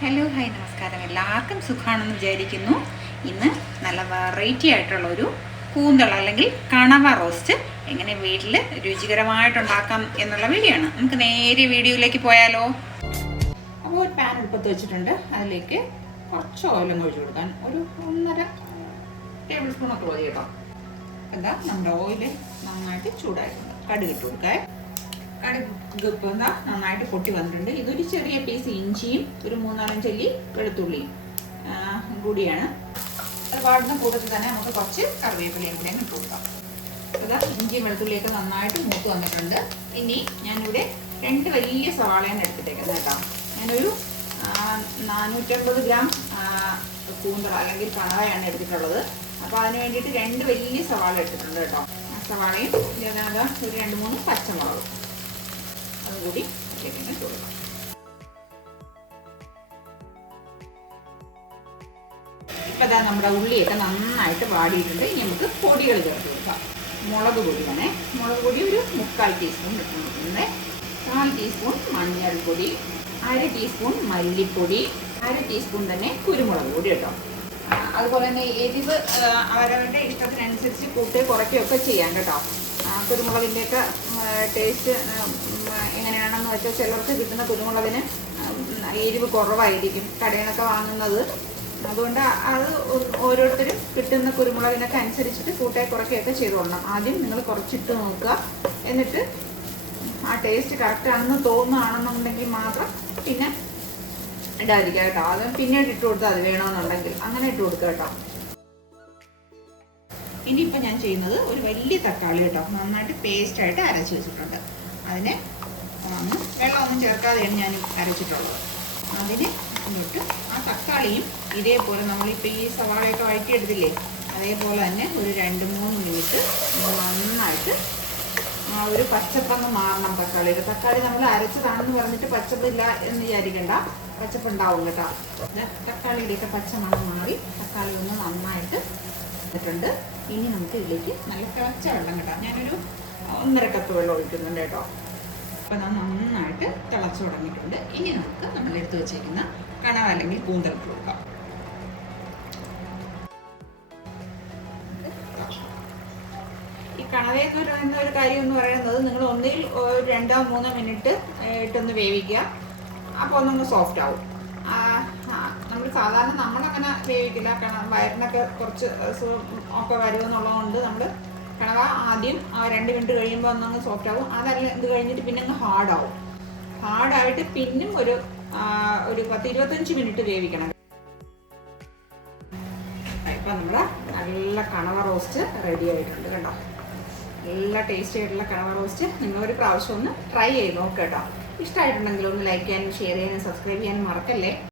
Hello hi നമസ്കാരം. എല്ലാവർക്കും സുഖമാണെന്ന് വിചാരിക്കുന്നു. ഇന്ന് നല്ല വെറൈറ്റി ആയിട്ടുള്ള ഒരു കൂന്തൾ അല്ലെങ്കിൽ കണവ റോസ്റ്റ് എങ്ങനെ വീട്ടിൽ രുചികരമായിട്ടുണ്ടാക്കാം എന്നുള്ള വീഡിയോ ആണ്. നമുക്ക് നേരെ വീഡിയോയിലേക്ക് പോയാലോ? അപ്പോൾ ഒരു പാൻ അടുപ്പത്ത് വെച്ചിട്ടുണ്ട്. അതിലേക്ക് കുറച്ച് ഓയിലും ഒഴിച്ചു കൊടുക്കാൻ ഒരു ഒന്നര ടേബിൾ സ്പൂൺ ഒക്കെ മതി കേട്ടോ. എന്താ നമ്മുടെ ഓയിൽ നന്നായിട്ട് ചൂടായിട്ടുണ്ട് കടുകിട്ട് കൊടുക്കാം. കടുക് നന്നായിട്ട് പൊട്ടി വന്നിട്ടുണ്ട്. ഇതൊരു ചെറിയ പീസ് ഇഞ്ചിയും ഒരു മൂന്നാലഞ്ചല്ലി വെളുത്തുള്ളിയും കൂടിയാണ്. അത് വാടുന്ന കൂട്ടത്തിൽ തന്നെ നമുക്ക് കുറച്ച് കറിവേപ്പിലയും കൂടെ ഇട്ട് കൊടുക്കാം. അതാ ഇഞ്ചിയും വെളുത്തുള്ളിയൊക്കെ നന്നായിട്ട് മൂത്ത് വന്നിട്ടുണ്ട്. ഇനി ഞാനിവിടെ രണ്ട് വലിയ സവാളയാണ് എടുത്തിട്ടേക്കുന്നത് കേട്ടോ. ഞാനൊരു നാനൂറ്റമ്പത് ഗ്രാം കൂന്തള അല്ലെങ്കിൽ കണവയാണ് എടുത്തിട്ടുള്ളത്. അപ്പോൾ അതിന് വേണ്ടിയിട്ട് രണ്ട് വലിയ സവാള എടുത്തിട്ടുണ്ട് കേട്ടോ. ആ സവാളയും ഇതിനകത്ത് ഒരു രണ്ട് മൂന്ന് പച്ചമുളകും. കൂടി ഇതിലേക്ക് കൊടുക്കാം. ഇപ്പം ഇതാ നമ്മുടെ ഉള്ളിയൊക്കെ നന്നായിട്ട് വാടിയിട്ടുണ്ട്. ഇനി നമുക്ക് പൊടികൾ ചേർത്ത് കൊടുക്കാം. മുളക് പൊടിയാണേ. മുളക് പൊടി ഒരു മുക്കാൽ ടീസ്പൂൺ ഇട്ട് കൊടുക്കുന്നത്. കാൽ ടീസ്പൂൺ മഞ്ഞൾപ്പൊടി അര ടീസ്പൂൺ മല്ലിപ്പൊടി അര ടീസ്പൂൺ തന്നെ കുരുമുളക് പൊടി കേട്ടോ. അതുപോലെ തന്നെ എരിവ് അവരവരുടെ ഇഷ്ടത്തിനനുസരിച്ച് കൂട്ടി കുറയ്ക്കുകയൊക്കെ ചെയ്യാം കേട്ടോ. കുരുമുളകിന്റെയൊക്കെ ടേസ്റ്റ് എങ്ങനെയാണെന്ന് വെച്ചാൽ ചിലർക്ക് കിട്ടുന്ന കുരുമുളകിന് എരിവ് കുറവായിരിക്കും കടയിൽ വാങ്ങുന്നത്. അതുകൊണ്ട് അത് ഓരോരുത്തരും കിട്ടുന്ന കുരുമുളകിനൊക്കെ അനുസരിച്ചിട്ട് കൂട്ടേ കുറയ്ക്കുകയൊക്കെ ചെയ്തുകൊള്ളണം ആദ്യം നിങ്ങൾ കുറച്ചിട്ട് നോക്കുക. എന്നിട്ട് ആ ടേസ്റ്റ് കറക്റ്റാണെന്ന് തോന്നുകയാണെന്നുണ്ടെങ്കിൽ മാത്രം പിന്നെ ഇടാതിരിക്കുക കേട്ടോ. അത് പിന്നീട് ഇട്ട് കൊടുത്താൽ അത് വേണമെന്നുണ്ടെങ്കിൽ. അങ്ങനെ ഇട്ട് കൊടുക്കുക കേട്ടോ. ഇനിയിപ്പോൾ ഞാൻ ചെയ്യുന്നത് ഒരു വലിയ തക്കാളി കേട്ടോ. നന്നായിട്ട് പേസ്റ്റായിട്ട് അരച്ച് വെച്ചിട്ടുണ്ട്. അതിനെ ഒന്ന് വെള്ളമൊന്നും ചേർക്കാതെയാണ് ഞാൻ അരച്ചിട്ടുള്ളത്. അതിന് ഇങ്ങോട്ട് ആ തക്കാളിയും ഇതേപോലെ നമ്മളിപ്പോൾ ഈ സവാളയൊക്കെ വഴറ്റിയെടുത്തില്ലേ അതേപോലെ തന്നെ ഒരു രണ്ട് മൂന്ന് മിനിറ്റ് നന്നായിട്ട് ആ ഒരു പച്ചപ്പൊന്ന് മാറണം തക്കാളിയുടെ. തക്കാളി നമ്മൾ അരച്ചതാണെന്ന് പറഞ്ഞിട്ട് പച്ചപ്പില്ല എന്ന് വിചാരിക്കണ്ട. പച്ചപ്പുണ്ടാവും കേട്ടോ. തക്കാളിയുടെയൊക്കെ പച്ച മണം മാറി തക്കാളി ഒന്ന് നന്നായിട്ട് ഇട്ടിട്ടുണ്ട് ഇനി നമുക്ക് ഇതിലേക്ക് നല്ല തിളച്ച വെള്ളം കേട്ടോ. ഞാനൊരു ഒന്നര കപ്പ് വെള്ളം ഒഴിക്കുന്നുണ്ട് കേട്ടോ. അപ്പം അത് നന്നായിട്ട് തിളച്ചു തുടങ്ങിയിട്ടുണ്ട്. ഇനി നമുക്ക് നമ്മൾ എടുത്തു വെച്ചേക്കുന്ന കണ അല്ലെങ്കിൽ കൂന്തൽ കൊടുക്കാം ഈ കണവയൊക്കെ പറയുന്ന ഒരു കാര്യം എന്ന് പറയുന്നത് നിങ്ങൾ ഒന്നിൽ രണ്ടോ മൂന്നോ മിനിറ്റ് ഇട്ടൊന്ന് വേവിക്കുക. അപ്പോൾ ഒന്നൊന്ന് സോഫ്റ്റ് ആവും. സാധാരണ നമ്മളങ്ങനെ വേവിക്കില്ല കിണ വയറിനൊക്കെ കുറച്ച് ഒക്കെ വരുമെന്നുള്ളത് കൊണ്ട് നമ്മൾ കിണവ ആദ്യം രണ്ട് മിനിറ്റ് കഴിയുമ്പോൾ ഒന്നങ്ങ് സോഫ്റ്റ് ആവും. അതല്ല ഇത് കഴിഞ്ഞിട്ട് പിന്നെ അങ്ങ് ഹാർഡാവും ഹാർഡായിട്ട് പിന്നും ഒരു ഒരു പത്ത് ഇരുപത്തഞ്ച് മിനിറ്റ് വേവിക്കണം. ഇപ്പം നമ്മുടെ നല്ല കണവ റോസ്റ്റ് റെഡി ആയിട്ടുണ്ട് കേട്ടോ. നല്ല ടേസ്റ്റി ആയിട്ടുള്ള കണവ റോസ്റ്റ് നിങ്ങൾ ഒരു പ്രാവശ്യം ഒന്ന് ട്രൈ ചെയ്ത് നോക്കുക കേട്ടോ. ഇഷ്ടമായിട്ടുണ്ടെങ്കിൽ ഒന്ന് ലൈക്ക് ചെയ്യാനും ഷെയർ ചെയ്യാനും സബ്സ്ക്രൈബ് ചെയ്യാനും മറക്കല്ലേ?